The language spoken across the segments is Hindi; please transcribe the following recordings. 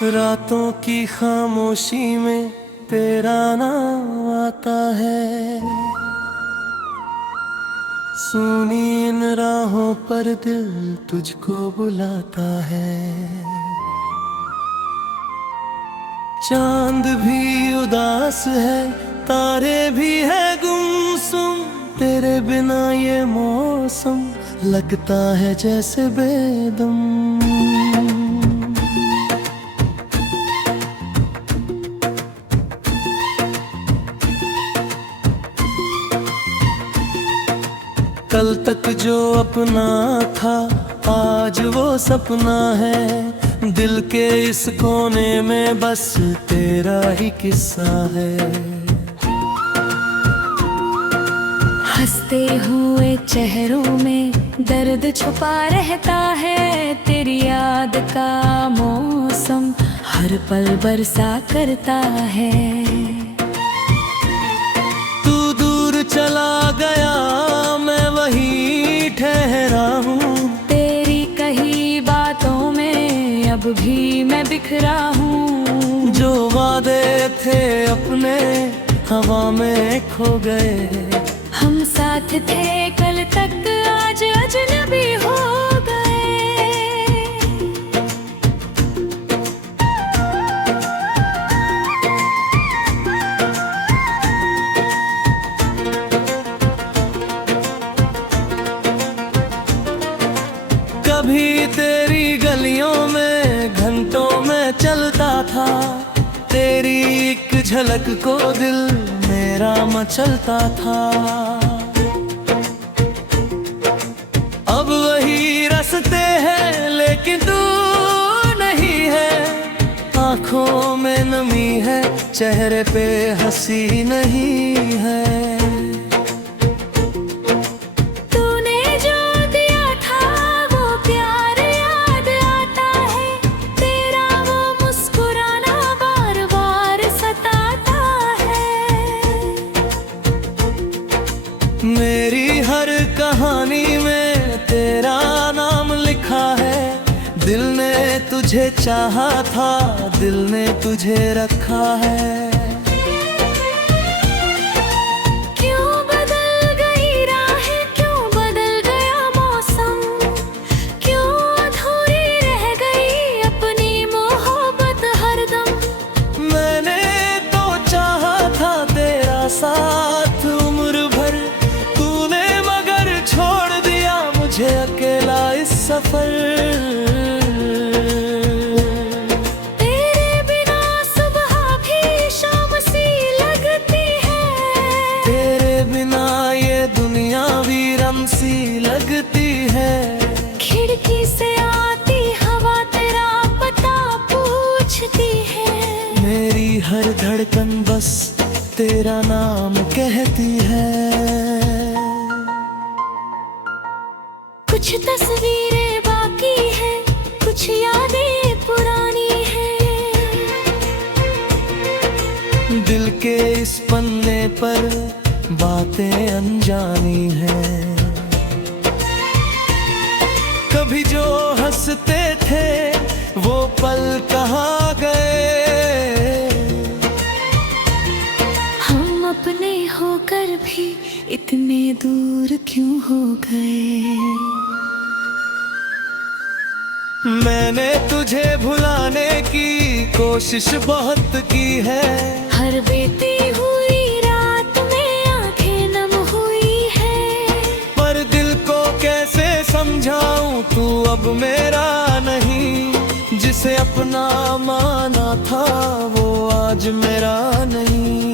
रातों की खामोशी में तेरा नाम आता है। सुनी इन राहों पर दिल तुझको बुलाता है। चांद भी उदास है, तारे भी है गुमसुम। तेरे बिना ये मौसम लगता है जैसे बेदम। कल तक जो अपना था आज वो सपना है। दिल के इस कोने में बस तेरा ही किस्सा है। हंसते हुए चेहरों में दर्द छुपा रहता है। तेरी याद का मौसम हर पल बरसा करता है। तू दूर चला गया मैं वहीं ठहरा हूँ। तेरी कही बातों में अब भी मैं बिखरा हूँ। जो वादे थे अपने हवा में खो गए। हम साथ थे कल तक आज अजनबी हो गए। कभी तेरी गलियों में घंटों में चलता था। तेरी एक झलक को दिल मेरा मचलता था। अब वही रास्ते हैं लेकिन तू नहीं है। आंखों में नमी है, चेहरे पे हंसी नहीं है। तूने जो दिया था वो प्यार याद आता है। तेरा वो मुस्कुराना बार बार सताता है। मेरी हर कहानी में तेरा नाम लिखा है। दिल ने तुझे चाहा था, दिल ने तुझे रखा है। क्यों बदल गई राहें, क्यों बदल गया मौसम। क्यों अधूरी रह गई अपनी मोहब्बत हरदम। मैंने तो चाहा था तेरा साथ उम्र भर। तूने मगर छोड़ दिया मुझे अकेला इस सफर। तेरे बिना सुबह भी शाम सी लगती है। तेरे बिना ये दुनिया वीरन सी लगती है। खिड़की से आती हवा तेरा पता पूछती है। मेरी हर धड़कन बस तेरा नाम कहती है। कुछ तस्वीरें बाकी है, कुछ यादें पुरानी है। दिल के इस पन्ने पर बातें अनजानी हैं। कभी जो हंसते थे वो पल कहाँ गए। हम अपने होकर भी इतने दूर क्यों हो गए। मैंने तुझे भुलाने की कोशिश बहुत की है। हर बीती हुई रात में आंखें नम हुई है। पर दिल को कैसे समझाऊं तू अब मेरा नहीं। जिसे अपना माना था वो आज मेरा नहीं।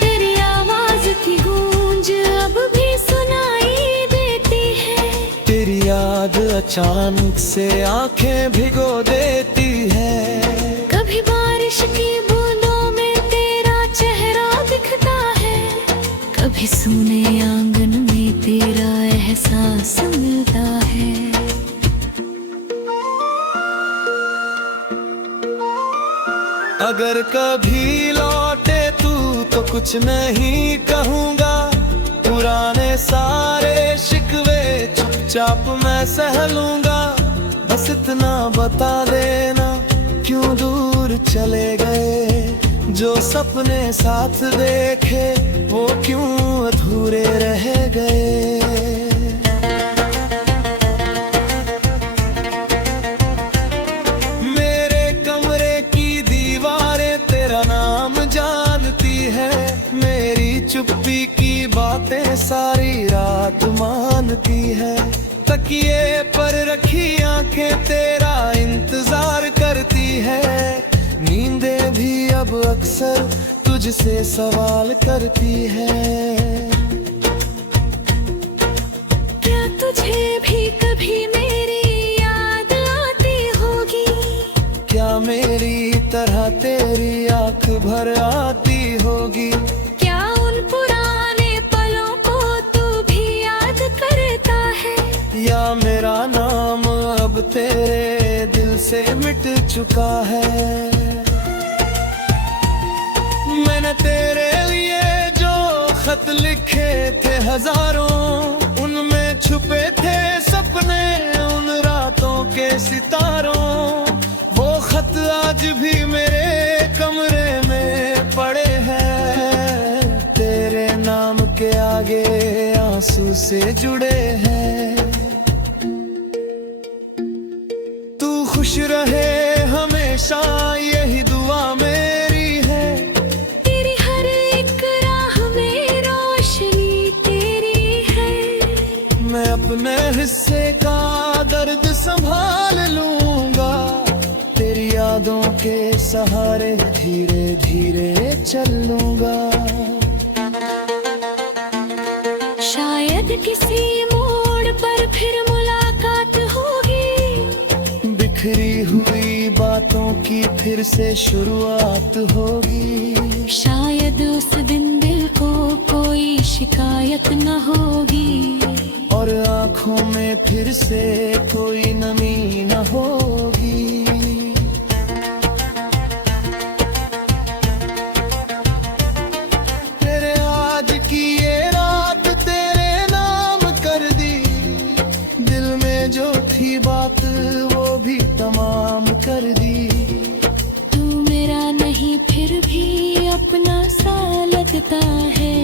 तेरी आवाज की गूंज अब भी सुनाई देती है। तेरी याद अचानक से आंखें भिगो देती है। कभी बारिश की बूंदों में तेरा चेहरा दिखता है। कभी सूने आंगन में तेरा एहसास मिलता है। अगर कभी लौटे तू तो कुछ नहीं कहूँगा। पुराने सारे शिकवे चुपचाप मैं सह लूँगा। बस इतना बता देना क्यों दूर चले गए। जो सपने साथ देखे वो क्यों अधूरे रह गए। मेरे कमरे की दीवारें तेरा नाम जानती है, मेरी चुप्पी की बातें सारी रात मानती है। तकिए पर रखी आंखें तेरा इंतजार करती है, नींदें भी अब अक्सर तुझसे सवाल करती है। क्या तुझे भी कभी मेरी याद आती होगी? क्या मेरी तरह तेरी आंख भर आती होगी? क्या उन पुराने पलों को तू भी याद करता है? या मेरा नाम अब तेरे दिल से मिट चुका है। मैंने तेरे लिए जो खत लिखे थे हजारों, उनमें छुपे थे सपने उन रातों के सितारों। वो खत आज भी मेरे कमरे में पड़े हैं, तेरे नाम के आगे आंसू से जुड़े हैं। तू खुश रहे हमेशा यही दुआ मेरी है। तेरी हर एक राह में रोशनी तेरी है। मैं अपने हिस्से का दर्द संभाल लूंगा, तेरी यादों के सहारे धीरे धीरे चल लूंगा। शायद किसी मोड़ पर फिर मुलाकात होगी, बिखरी हुई बातों की फिर से शुरुआत होगी। शायद उस दिन दिल को कोई शिकायत न होगी, और आँखों में फिर से कोई नमी न होगी। तेरे आज की ये रात तेरे नाम कर दी, दिल में जो थी बात वो भी तमाम कर दी। तू मेरा नहीं फिर भी अपना सा लगता है,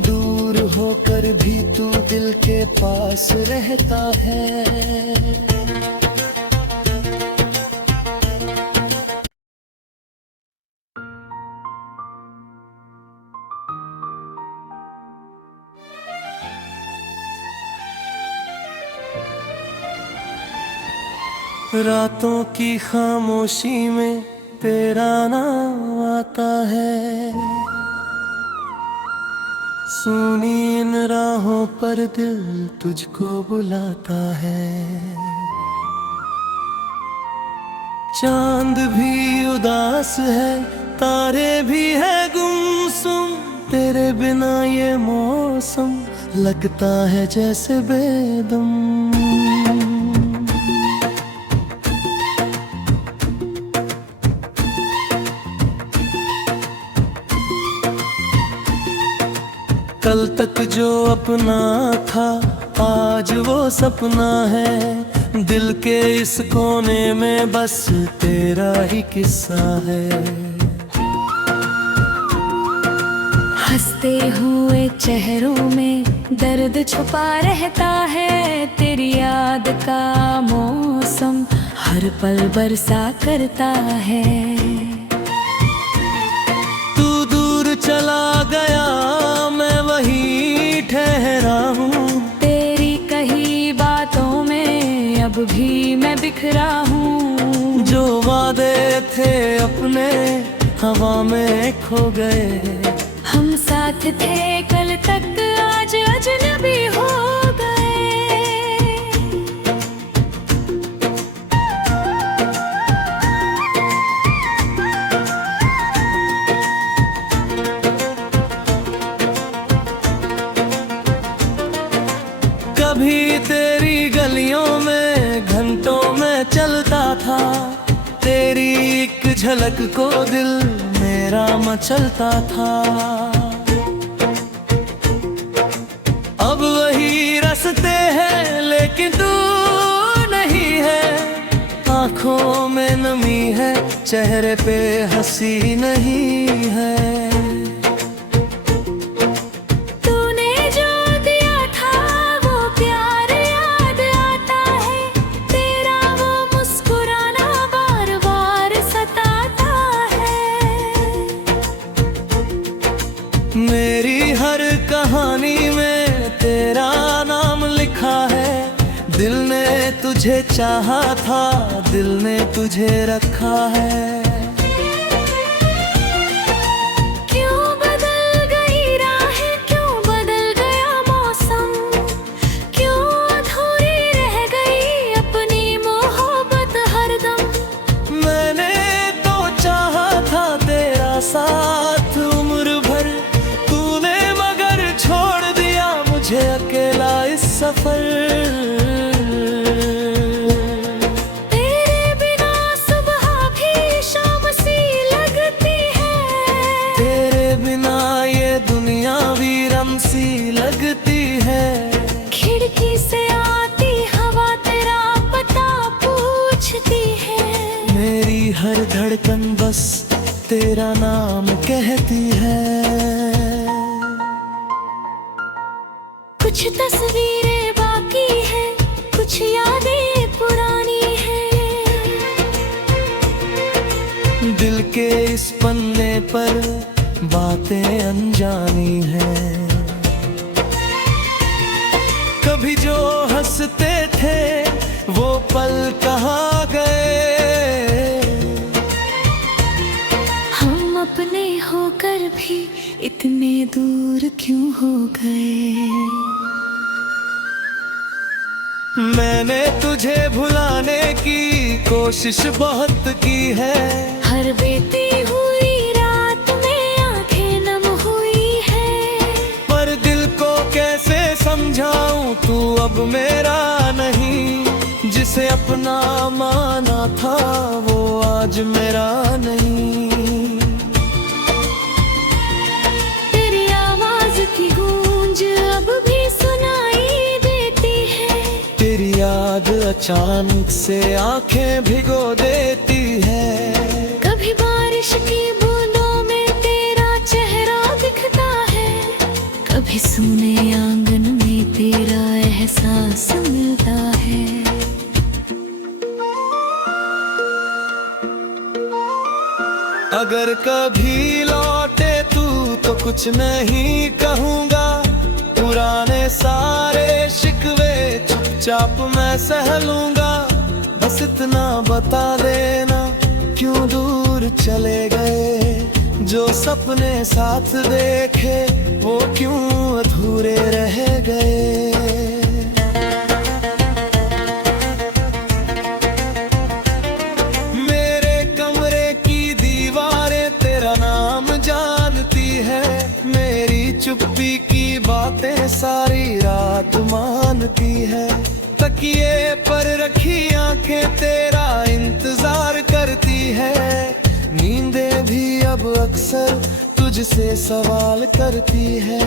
दूर होकर भी तू दिल के पास रहता है। रातों की खामोशी में तेरा नाम आता है, सुनी इन राहों पर दिल तुझको बुलाता है। चांद भी उदास है, तारे भी है गुमसुम, तेरे बिना ये मौसम लगता है जैसे बेदम। कल तक जो अपना था आज वो सपना है, दिल के इस कोने में बस तेरा ही किस्सा है। हंसते हुए चेहरों में दर्द छुपा रहता है, तेरी याद का मौसम हर पल बरसा करता है। तू दूर चला गया मैं वहीं ठहरा हूँ, तेरी कही बातों में अब भी मैं बिखरा हूँ। जो वादे थे अपने हवा में खो गए, हम साथ थे कल तक आज अजनबी हो गए। कभी तेरी गलियों में घंटों में चलता था, तेरी एक झलक को दिल मेरा मचलता था। अब वही रास्ते हैं लेकिन तू नहीं है, आंखों में नमी है, चेहरे पे हंसी नहीं है। तूने जो दिया था वो प्यार याद आता है, तेरा वो मुस्कुराना बार बार सताता है। मेरी हर कहानी में तेरा नाम लिखा है, दिल ने तुझे चाहा था, दिल ने तुझे रखा है। क्यों बदल गई राहें, क्यों बदल गया मौसम, क्यों अधूरी रह गई अपनी मोहब्बत हरदम। मैंने तो चाहा था तेरा साथ उम्र भर, तूने मगर छोड़ दिया मुझे अकेला इस सफर। सी लगती है, खिड़की से आती हवा तेरा पता पूछती है। मेरी हर धड़कन बस तेरा नाम कहती है। कुछ तस्वीरें बाकी है, कुछ यादें पुरानी है। दिल के इस पन्ने पर बातें अनजानी हैं। कभी जो हंसते थे वो पल कहाँ गए। हम अपने होकर भी इतने दूर क्यों हो गए। मैंने तुझे भुलाने की कोशिश बहुत की है, हर बीती हुई रात में आंखें नम हुई है। पर दिल को कैसे समझाऊं तू अब मेरा नहीं, जिसे अपना माना था वो आज मेरा नहीं। तेरी आवाज की गूंज अब भी सुनाई देती है, तेरी याद अचानक से आंखें भिगो देती है। कभी बारिश की बूंदों में तेरा चेहरा दिखता है, कभी सूने आंगन में तेरा एहसास मिलता है। अगर कभी लौटे तू तो कुछ नहीं कहूँगा, पुराने सारे शिकवे चुपचाप मैं सह लूँगा। बस इतना बता देना क्यों दूर चले गए, जो सपने साथ देखे वो क्यों अधूरे रह गए। मेरे कमरे की दीवारें तेरा नाम जानती है, मेरी चुप्पी की बातें सारी रात मानती है। तकिए पर रखी आंखें तेरा इंतजार करती है, नींदें भी अब अक्सर तुझसे सवाल करती है।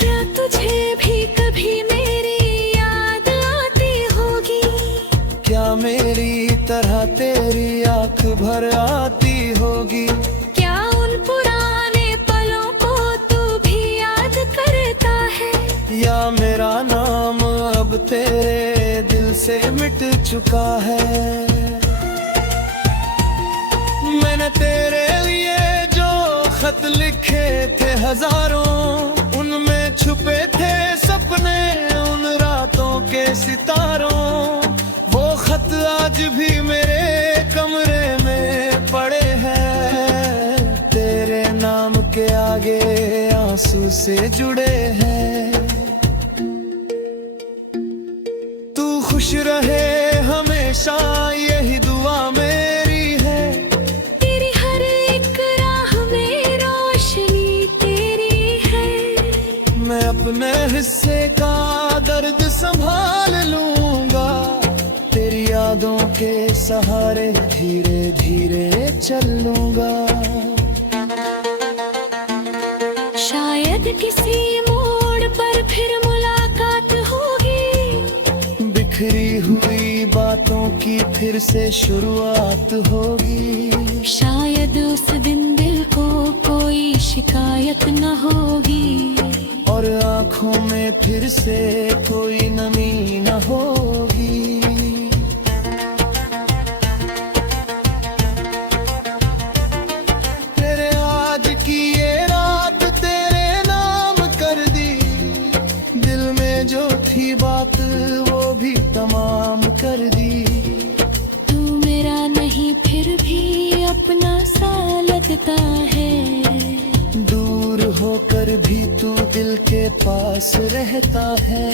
क्या तुझे भी कभी मेरी याद आती होगी, क्या मेरी तरह तेरी आंख भर आती होगी। क्या उन पुराने पलों को तू भी याद करता है, या मेरा नाम अब तेरे दिल से मिट चुका है। मैंने तेरे लिए जो खत लिखे थे हजारों, उनमें छुपे थे सपने उन रातों के सितारों। वो खत आज भी मेरे कमरे में पड़े हैं, तेरे नाम के आगे आंसू से जुड़े हैं। तू खुश रहे हमेशा यही दुआ मेरी है, तेरी हर एक राह में रोशनी तेरी है। मैं अपने हिस्से का दर्द संभाल लूंगा, तेरी यादों के सहारे धीरे धीरे चल लूंगा। शायद किसी मोड़ पर फिर मुलाकात होगी, बिखरी की फिर से शुरुआत होगी। शायद उस दिन दिल को कोई शिकायत न होगी, और आँखों में फिर से कोई नमी न होगी। तेरे आज की ये रात तेरे नाम कर दी, दिल में जो थी बात वो भी तमाम कर दी। तू मेरा नहीं फिर भी अपना सा लगता है, दूर होकर भी तू दिल के पास रहता है।